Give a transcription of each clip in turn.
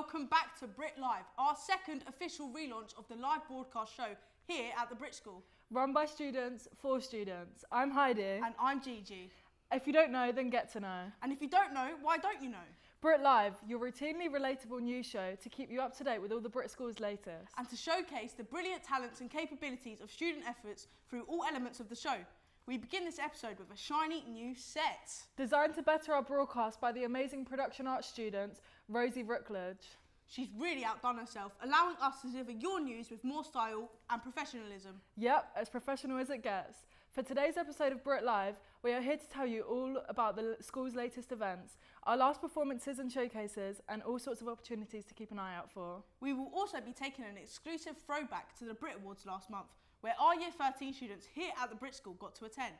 welcome back to BRIT Live, our second official relaunch of the live broadcast show here at the Brit School. Run by students, for students. I'm Heidi. And I'm Gigi. If you don't know, then get to know. And if you don't know, why don't you know? BRIT Live, your routinely relatable news show to keep you up to date with all the Brit School's latest. And to showcase the brilliant talents and capabilities of student efforts through all elements of the show. We begin this episode with a shiny new set. Designed to better our broadcast by the amazing production arts student, Rosie Rookledge. She's really outdone herself, allowing us to deliver your news with more style and professionalism. Yep, as professional as it gets. For today's episode of BRIT Live, we are here to tell you all about the school's latest events, our last performances and showcases, and all sorts of opportunities to keep an eye out for. We will also be taking an exclusive throwback to the BRIT Awards last month, where our Year 13 students here at the Brit School got to attend.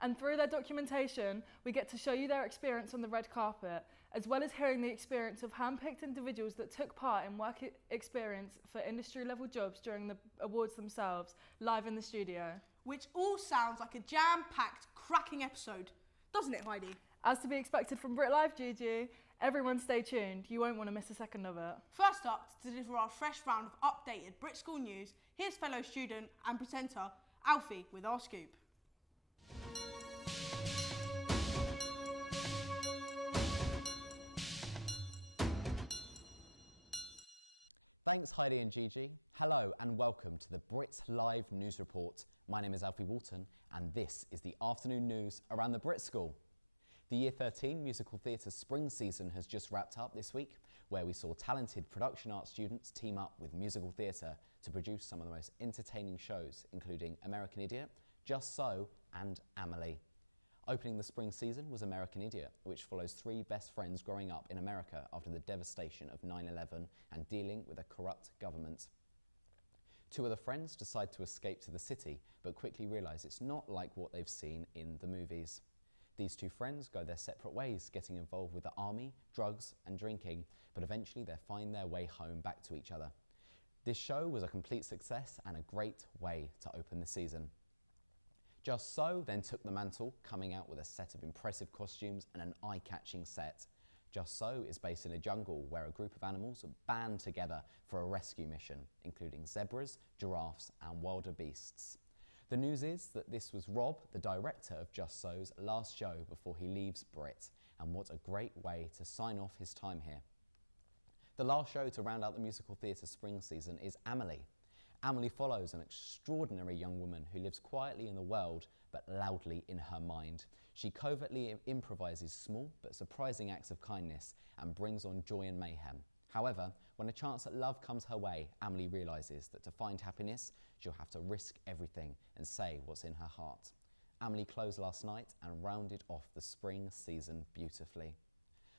And through their documentation, we get to show you their experience on the red carpet, as well as hearing the experience of hand-picked individuals that took part in work experience for industry-level jobs during the awards themselves, live in the studio. Which all sounds like a jam-packed, cracking episode, doesn't it, Heidi? As to be expected from BRIT Live, Gigi, everyone stay tuned, you won't want to miss a second of it. First up, to deliver our fresh round of updated Brit School news, here's fellow student and presenter, Alfie, with our scoop. Thanks Heidi and Gigi. Hello and welcome to the BRIT Live News Report. My name is Alfie Walton and this is the afternoon news around the Brit School. The Year 13 musical theatre spring season has just wrapped up this week, where we saw talented production art students team up with musical theatre to produce some of the most entertaining shows, including American Idiot, Just So and Amelie. Opening the spring season was American Idiot, which follows three best friends growing up in America after the devastation of 9/11 and dealing with a corrupt government. Two of the friends decide to escape to the city, but quickly realise it's not like what they've seen in the movies. These two friends go their separate ways, getting involved with the army, drugs and drinking, but eventually they find their way home back to each other. This show was a complete success and a great way to open the season. Just So then took the mantle, coming out with a set of impressive costumes and an eye-catching set. Just So is based in a jungle where a group of animals band together for a rescue mission, including zebras, giraffes and wilder beasts. The news is that this was Rob, the director of Just So's last show before he leaves BRIT, and what a great way to sign off his time here. The last show to round out the musical theatre spring season is Amelie. Amelie follows an extraordinary young woman who lives quietly in the world but loudly in her mind. She covertly improvises small but surprising acts of kindness and brings on joy and mayhem. However, when a chance at love comes her way, Amelie realises that to find happiness, she'll have to risk everything and say what's in her heart. Amelie closed last night and rounded off the spring season beautifully.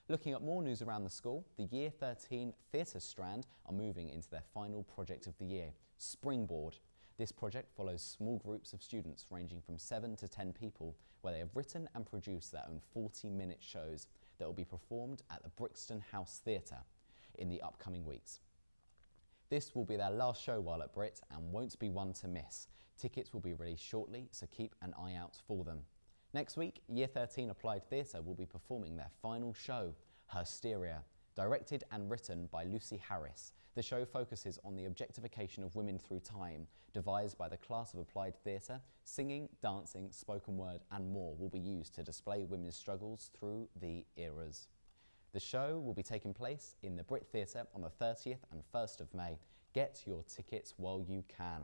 Looking at more news around the school, the Year 13 Theatre Strand are moving into their final project of the year, Springboard. This project follows small groups of students ranging from 7 to 10 people, where they have written and produced their own 40-minute shows that will be performed at the Brixton House Theatre in the upcoming weeks. This will be their last show while at BRIT and won't be one to miss. Tickets will be released shortly, so keep an eye out for them. Next week, Year 13 Applied Theatre will be performing their final show, Hysteria. Directed and written by Lucy Harris, the show focuses on the objectification of women through time. Devised by the class of Applied Theatre, singing, dancing, spoken word and more will be used to display women's struggles through the eras. The show will be taking place in the BRIT Theatre on the 30th and 1st of May. Get your tickets while you can.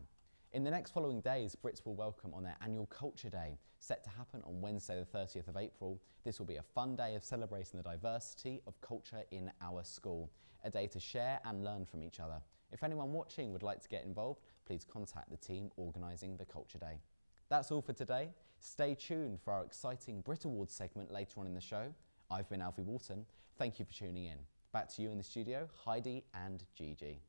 In the next following days, Brits will welcome on their annual Culture Day, set to happen on Wednesday the 30th of April. This will be a fun day of celebrating the diversity of culture in our school, a day to share and learn from each other. If anyone watching would like to get involved, please contact the team organising the Culture Day. That's all for today. Stay tuned for our exciting BRIT Awards segment later on in the show. I've been Alfie Walton. Thank you for tuning in. Back to you in the studio, Heidi and Gigi.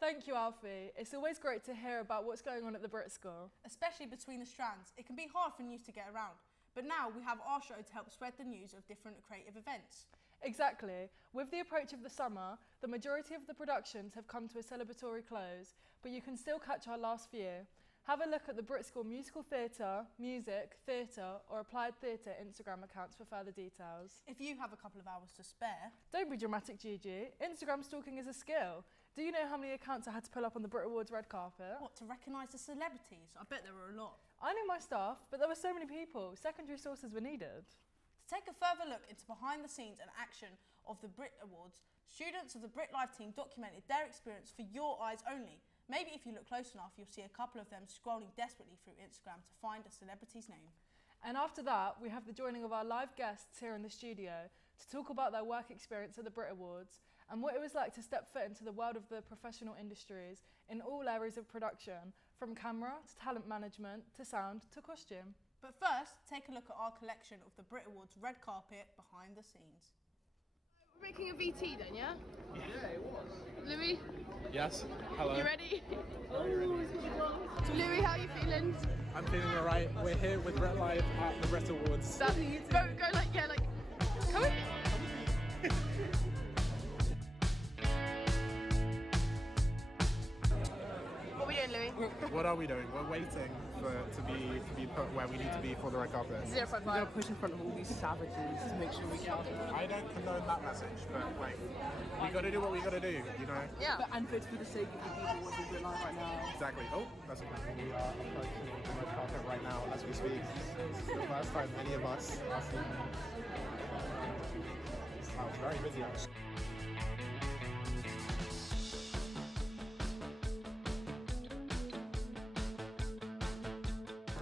Thank you, Alfie. It's always great to hear about what's going on at the Brit School. Especially between the strands, it can be hard for news to get around. But now we have our show to help spread the news of different creative events. Exactly. With the approach of the summer, the majority of the productions have come to a celebratory close, but you can still catch our last few. Have a look at the Brit School Musical Theatre, Music, Theatre or Applied Theatre Instagram accounts for further details. If you have a couple of hours to spare... Don't be dramatic, Gigi. Instagram stalking is a skill. Do you know how many accounts I had to pull up on the BRIT Awards red carpet? What, to recognise the celebrities? I bet there were a lot. I knew my stuff, but there were so many people. Secondary sources were needed. To take a further look into behind the scenes and action of the BRIT Awards, students of the BRIT Live team documented their experience for your eyes only. Maybe if you look close enough, you'll see a couple of them scrolling desperately through Instagram to find a celebrity's name. And after that, we have the joining of our live guests here in the studio to talk about their work experience at the BRIT Awards and what it was like to step foot into the world of the professional industries in all areas of production, from camera to talent management to sound to costume. But first, take a look at our collection of the BRIT Awards red carpet behind the scenes. We're making a VT then, yeah? Yeah, it was. Louis, Yes. Hello. you ready? So Louis, how are you feeling? I'm feeling alright. We're here with BRIT Live at the BRIT Awards. Go like, yeah, like, come on. What are we doing, Louis? What are we doing? We're waiting to be put where we need to be for the red carpet. 0.5. We're gonna push in front of all these savages to make sure we get out there. I don't condone that message, but wait. We gotta do what we gotta do, you know? Yeah. And for the sake of the people watching BRIT Live right now. Exactly. Oh, that's we are approaching the red carpet right now as we speak. This is the first time any of us are seeing. Wow, it's very busy actually.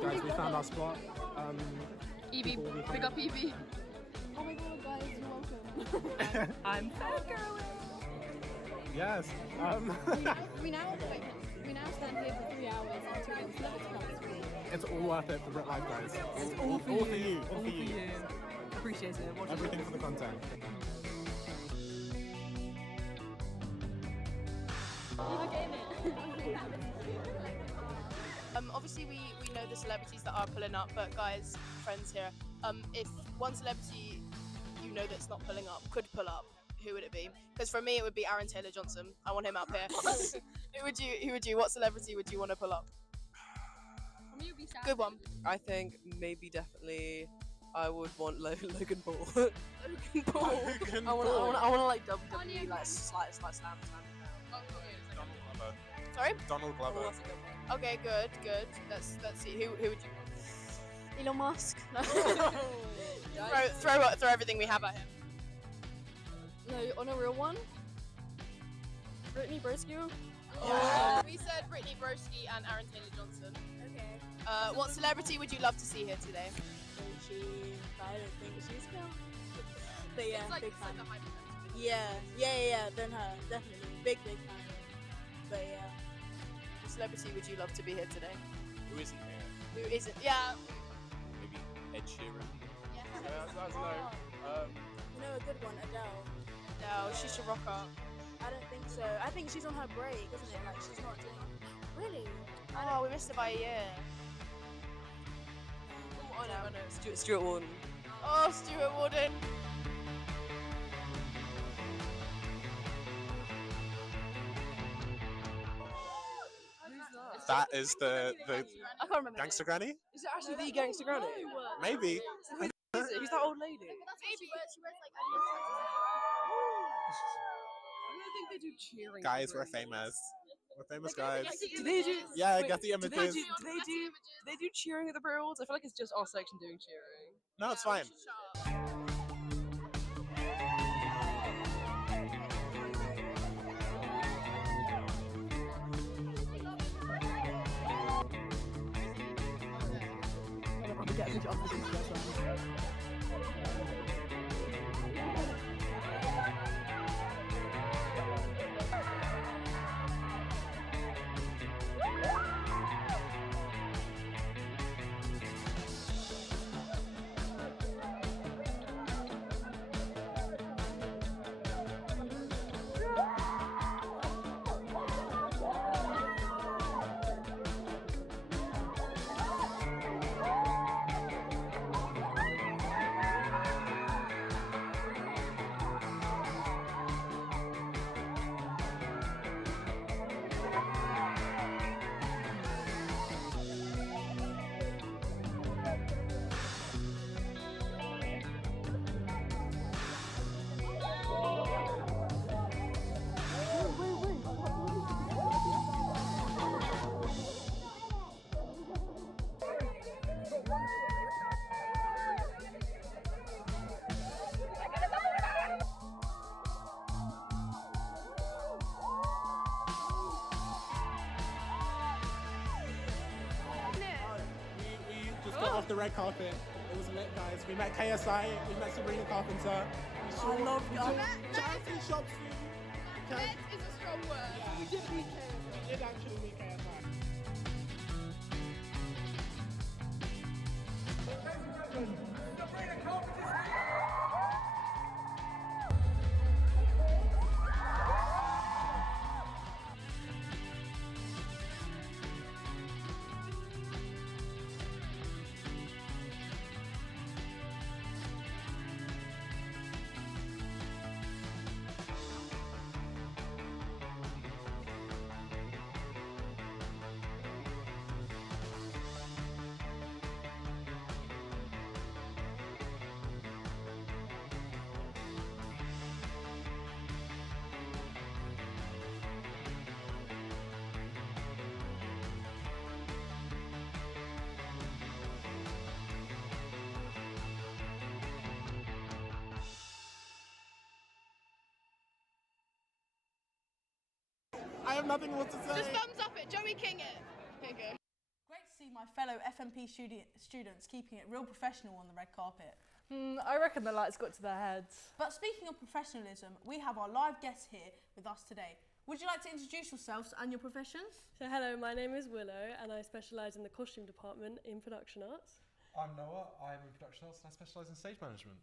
Guys, we found our spot. Evie, pick up Evie. Oh my god, guys, you're welcome. I'm fangirling. Yes. We now stand here for 3 hours until the celebrity comes through. It's all worth it for BRIT Live, guys. It's all for you. All for you. Appreciate it. Watch Everything for the content. Obviously we know the celebrities that are pulling up, but guys, friends here, if one celebrity you know that's not pulling up could pull up, who would it be? Because for me it would be Aaron Taylor-Johnson. I want him up here. Who would you? What celebrity would you want to pull up? Good one. I think maybe definitely I would want Logan Paul. Logan Paul. I want to like WWE like slam. Sorry? Donald Glover. Oh, that's a good one. Okay, good. Let's see. Who would you? Elon Musk. Throw everything we have at him. No, on a real one. Brittany Briscoe. Yeah. We said Brittany Broski and Aaron Taylor-Johnson. Okay. What celebrity would you love to see here today? I don't think she's coming. But yeah, It's like, big it's fan. like a hypothetical. Yeah. Then her, definitely. Big fan. But yeah. What celebrity would you love to be here today? Who isn't here? Who isn't? Yeah. Maybe Ed Sheeran. Yeah. That's low. You know a good one, Adele. No, she should rock up. I don't think so. I think she's on her break, isn't it? Like she's not doing. Really? Oh, we missed it by a year. Oh, I know. Stuart Warden. Oh, Stuart Warden. That is the I can't remember. Gangster Granny? Is it actually the Gangster Granny? Maybe. Who's that old lady? Maybe. She wears like I don't think they do cheering. Guys, we're famous. We're famous guys. Do they do? Yeah, wait, get the do they images. do they do cheering at the BRIT Awards? I feel like it's just our section doing cheering. No, it's fine. I'm gonna get a picture of this into this one. got off the red carpet. It was lit, guys. We met KSI, we met Sabrina Carpenter. I love Charity shops. Met is a strong word. We did meet We did actually meet KSI. Ladies and gentlemen, Sabrina Carpenter's here. I have nothing more to say. Just thumbs up it. Joey King it. Here you go. Great to see my fellow FMP students keeping it real professional on the red carpet. I reckon the lights got to their heads. But speaking of professionalism, we have our live guests here with us today. Would you like to introduce yourselves and your professions? So hello, my name is Willow and I specialise in the costume department in production arts. I'm Noah, I'm in production arts and I specialise in stage management.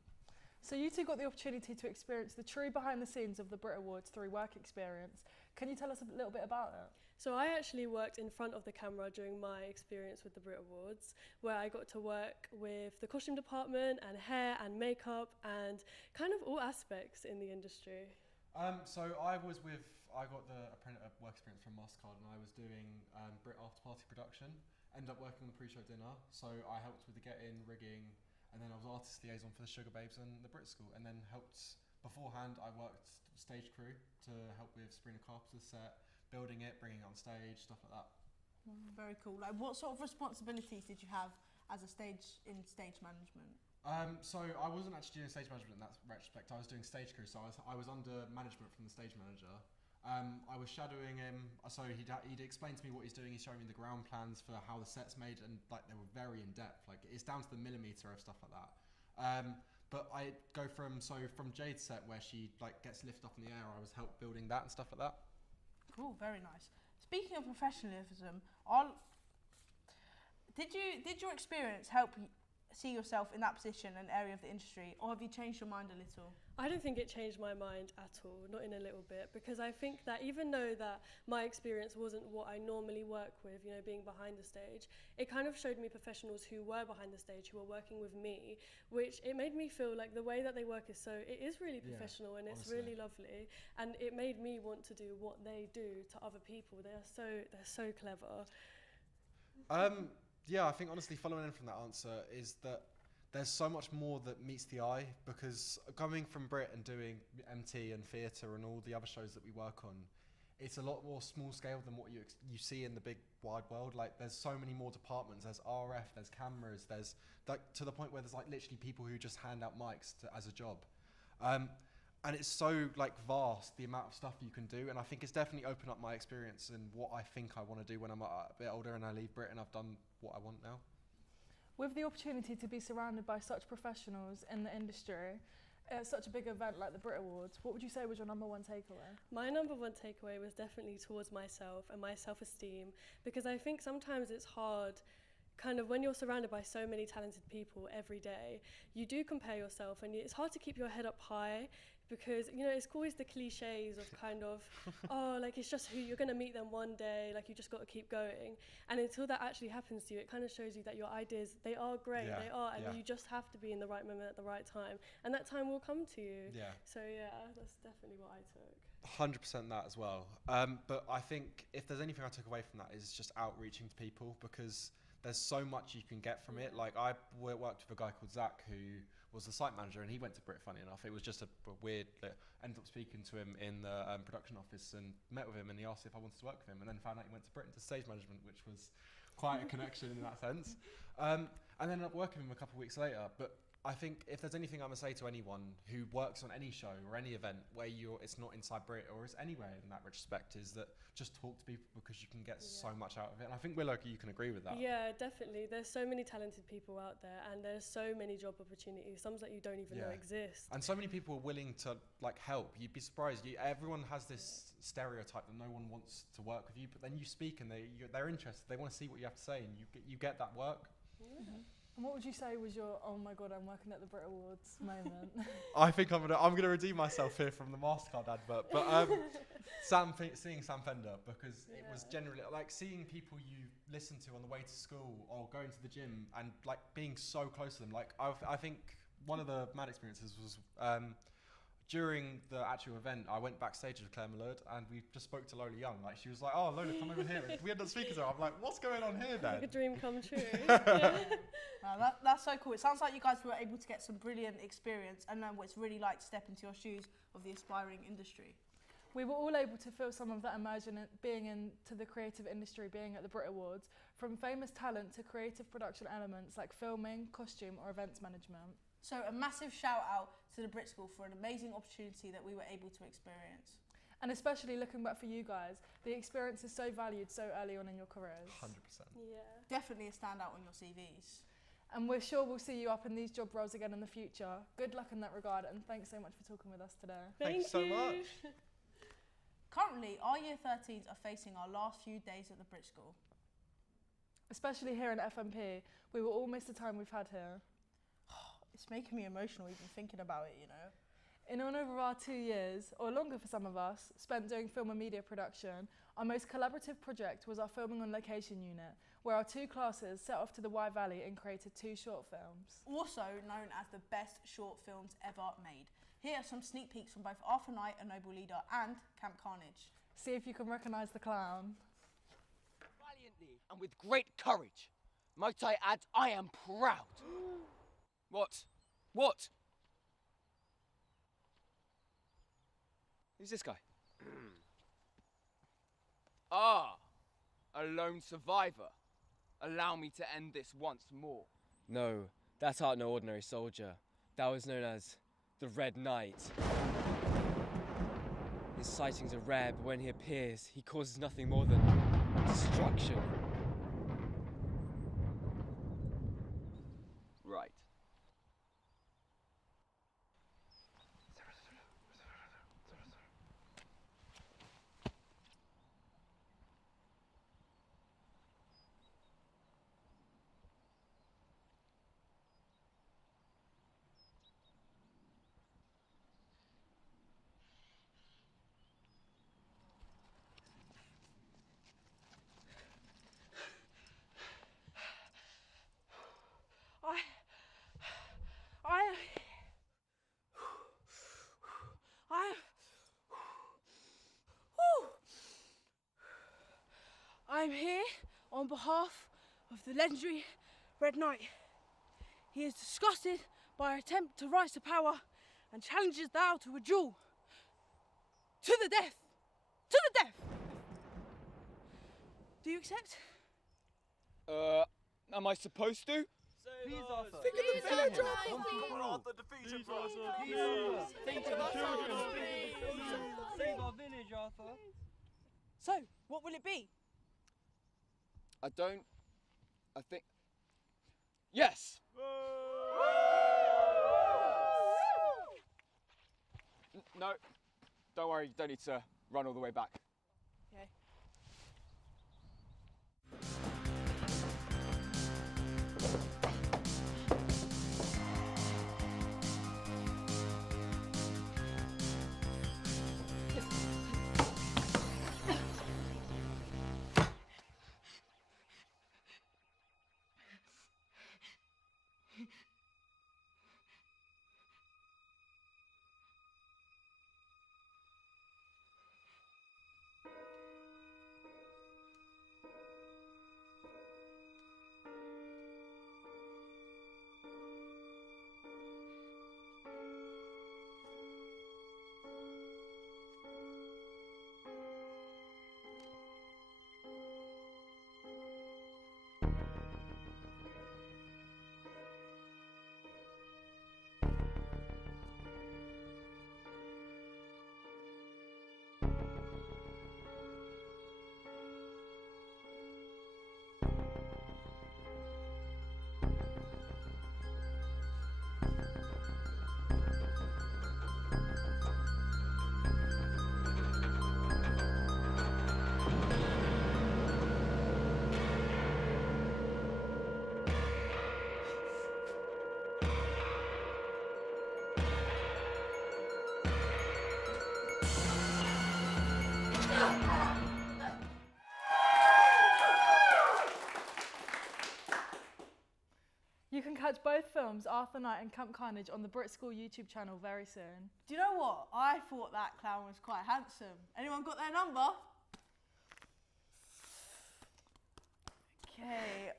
So you two got the opportunity to experience the true behind the scenes of the BRIT Awards through work experience. Can you tell us a little bit about it? So I actually worked in front of the camera during my experience with the BRIT Awards, where I got to work with the costume department and hair and makeup and kind of all aspects in the industry. So I got the work experience from Mastercard and I was doing BRIT After Party production. Ended up working on the pre-show dinner, so I helped with the get-in, rigging, and then I was artist liaison for the Sugar Babes and the Brit School, and then beforehand I worked stage crew to help with Sabrina Carpenter's set, building it, bringing it on stage, stuff like that. Very cool. Like, what sort of responsibilities did you have as a stage management? So I wasn't actually doing stage management in that retrospect. I was doing stage crew, so I was under management from the stage manager. I was shadowing him, so he'd explain to me what he's doing. He's showing me the ground plans for how the set's made, and like they were very in depth. Like it's down to the millimeter of stuff like that. But I go from Jade's set where she like gets lifted up in the air. I was help building that and stuff like that. Cool, very nice. Speaking of professionalism, did your experience help you see yourself in that position and area of the industry, or have you changed your mind a little? I don't think it changed my mind at all, not in a little bit, because I think that even though that my experience wasn't what I normally work with, you know, being behind the stage, it kind of showed me professionals who were behind the stage, who were working with me, which it made me feel like the way that they work it is really professional, and it's really lovely, and it made me want to do what they do to other people. They're so clever. Yeah, I think honestly following in from that answer is that there's so much more that meets the eye, because coming from Brit and doing MT and theatre and all the other shows that we work on, it's a lot more small scale than what you see in the big wide world. Like there's so many more departments, there's RF, there's cameras, there's like to the point where there's like literally people who just hand out mics as a job. And it's so like vast, the amount of stuff you can do, and I think it's definitely opened up my experience and what I think I want to do when I'm a bit older and I leave Brit and I've done what I want now. With the opportunity to be surrounded by such professionals in the industry, at such a big event like the BRIT Awards, what would you say was your number one takeaway? My number one takeaway was definitely towards myself and my self-esteem, because I think sometimes it's hard, kind of when you're surrounded by so many talented people every day, you do compare yourself and it's hard to keep your head up high, because you know it's always the cliches of kind of oh, like it's just who you're going to meet them one day, like you just got to keep going, and until that actually happens to you, it kind of shows you that your ideas, they are great, they are, and you just have to be in the right moment at the right time, and that time will come to you. So yeah, that's definitely what I took. 100% that as well. But I think if there's anything I took away from that is just outreaching to people, because there's so much you can get from it. Like I worked with a guy called Zach who was the site manager, and he went to Brit, funny enough. It was just a weird, ended up speaking to him in the production office and met with him, and he asked if I wanted to work with him, and then found out he went to Brit into stage management, which was quite a connection in that sense. And then ended up working with him a couple of weeks later. But I think if there's anything I'm gonna say to anyone who works on any show or any event where it's not inside Brit or it's anywhere in that respect, is that just talk to people because you can get so much out of it. And I think Willow, you can agree with that. Yeah, definitely. There's so many talented people out there, and there's so many job opportunities, some that you don't even know exist. And so many people are willing to like help. You'd be surprised. Everyone has this stereotype that no one wants to work with you, but then you speak and they're interested. They want to see what you have to say, and you get that work. And what would you say was your, oh my God, I'm working at the BRIT Awards moment? I think I'm gonna redeem myself here from the MasterCard advert, but seeing Sam Fender, because it was generally like seeing people you listen to on the way to school or going to the gym and like being so close to them. Like I think one of the mad experiences was during the actual event, I went backstage with Claire Millard and we just spoke to Lola Young. Like she was like, "Oh, Lola, come over here." And we ended up speaking to her. I'm like, "What's going on here, Dad?" Like a dream come true. Wow, that's so cool. It sounds like you guys were able to get some brilliant experience and know what it's really like to step into your shoes of the aspiring industry. We were all able to feel some of that immersion being into the creative industry, being at the BRIT Awards, from famous talent to creative production elements like filming, costume or events management. So a massive shout out to the Brit School for an amazing opportunity that we were able to experience. And especially looking back for you guys, the experience is so valued so early on in your careers. 100%. Yeah. Definitely a standout on your CVs. And we're sure we'll see you up in these job roles again in the future. Good luck in that regard, and thanks so much for talking with us today. Thanks so much. Currently, our Year 13s are facing our last few days at the Brit School. Especially here in FMP, we will all miss the time we've had here. It's making me emotional even thinking about it, you know. In honour of our 2 years, or longer for some of us, spent doing film and media production, our most collaborative project was our filming on location unit, where our 2 classes set off to the Wye Valley and created 2 short films. Also known as the best short films ever made. Here are some sneak peeks from both Arthur Knight, A Noble Leader, and Camp Carnage. See if you can recognise the clown. Valiantly and with great courage, might I add, I am proud. What? What? Who's this guy? Ah, a lone survivor. Allow me to end this once more. No, that art no ordinary soldier. That was known as the Red Knight. His sightings are rare, but when he appears, he causes nothing more than destruction. Right. I'm here on behalf of the legendary Red Knight. He is disgusted by our attempt to rise to power and challenges thou to a duel. To the death! To the death! Do you accept? Am I supposed to? Please, Arthur. Think of the village, Come on, Arthur, defeat him, Arthur. Think of the children. Save our village, Arthur. So, what will it be? I think... Yes! No, don't worry, you don't need to run all the way back. Okay. You can catch both films, Arthur Knight and Camp Carnage, on the Brit School YouTube channel very soon. Do you know what? I thought that clown was quite handsome. Anyone got their number? Okay.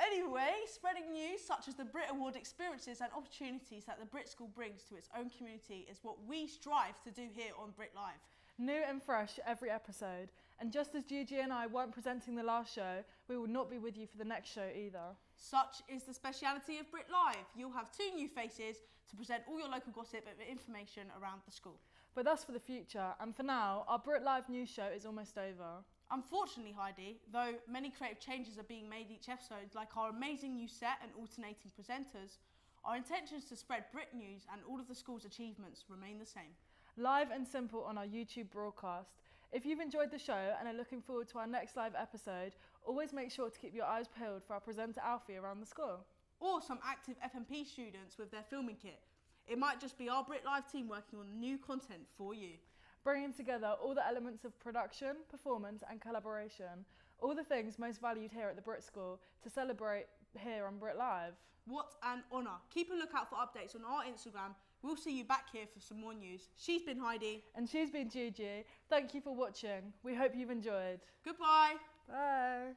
Anyway, spreading news such as the Brit Award experiences and opportunities that the Brit School brings to its own community is what we strive to do here on Brit Live. New and fresh every episode. And just as Gigi and I weren't presenting the last show, we will not be with you for the next show either. Such is the speciality of Brit Live. You'll have 2 new faces to present all your local gossip and information around the school. But that's for the future, and for now, our Brit Live news show is almost over. Unfortunately, Heidi, though many creative changes are being made each episode, like our amazing new set and alternating presenters, our intentions to spread Brit news and all of the school's achievements remain the same. Live and simple on our YouTube broadcast. If you've enjoyed the show and are looking forward to our next live episode, always make sure to keep your eyes peeled for our presenter Alfie around the school. Or some active FMP students with their filming kit. It might just be our Brit Live team working on new content for you. Bringing together all the elements of production, performance and collaboration. All the things most valued here at the Brit School to celebrate here on Brit Live. What an honour. Keep a lookout for updates on our Instagram. We'll see you back here for some more news. She's been Heidi. And she's been Gigi. Thank you for watching. We hope you've enjoyed. Goodbye. Bye.